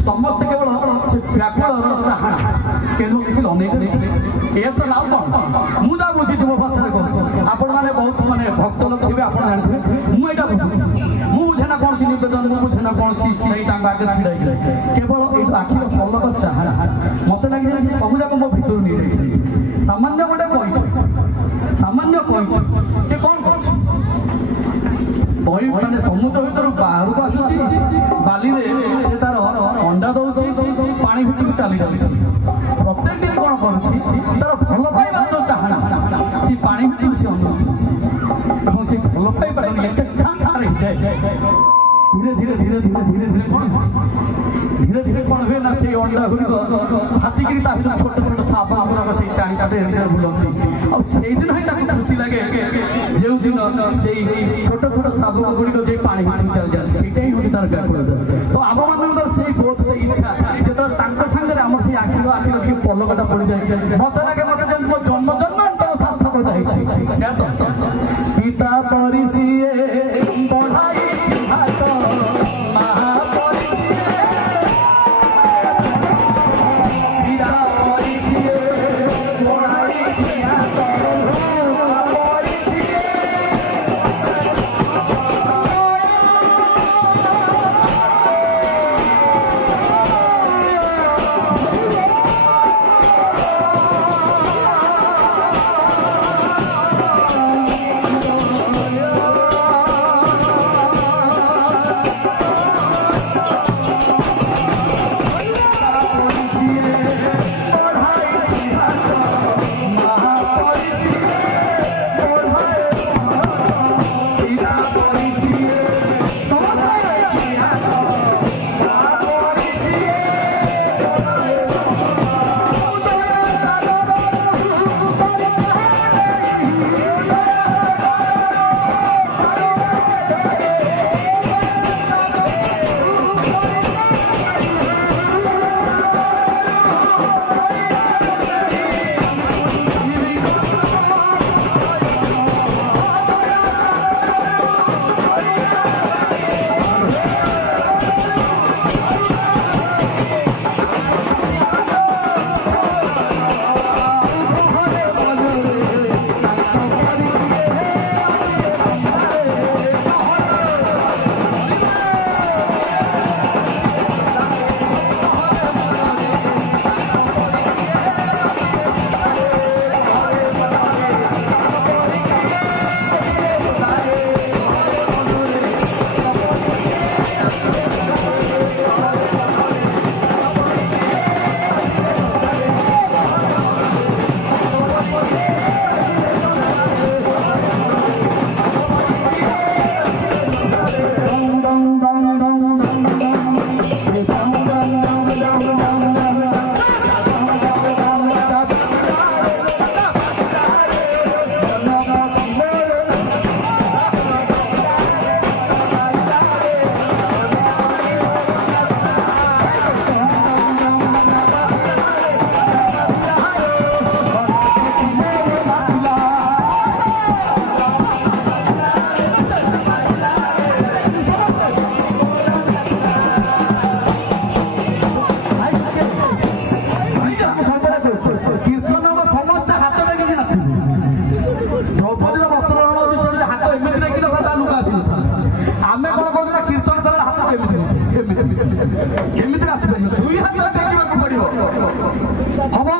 समस्त केवल व्याकुल चाहा ये तो नाव कौन मुझे बुझी मो भाषा आपण मैंने बहुत माने भक्त लोग थे आप जानते मुझे बुझी मुझे ना कौन सी निवेदन मुझे ना कौन सी आगे छिड़ा केवल आखिर पलक चाहा मत लगे सब जाक मो भर नहीं सामान्य गोटे कही सामान्य कही से कौन कर मैंने समुद्र भर बाहर को आसूसी बाली से तार अंडा दौर पानी भितर चली जाऊँ प्रत्येक दिन कौन कर भल पाइबार जो चाहना सी पानी भितर सी अनुभव से भल पाइबार धीरे धीरे धीरे धीरे धीरे धीरे कौन धीरे धीरे कौन हुए ना से अंडा गुड़िक फाटिकी छोट छोट साप गुड़ाक से चाणिकाटे बुलती और से दिन ही खुशी लगे जो दिन से छोट छोट साप गुड़िक जो पानी भितर चल जाए से ही हूँ तार व्याकुलता तो आम मान से बोध से इच्छा जो सागर आम से आखिर आखिर आखिर पलकटा पड़ जाए मत लगे मत मो जन्म जन्मांतर सार्थकता पिता परी बढ़ाई ହବ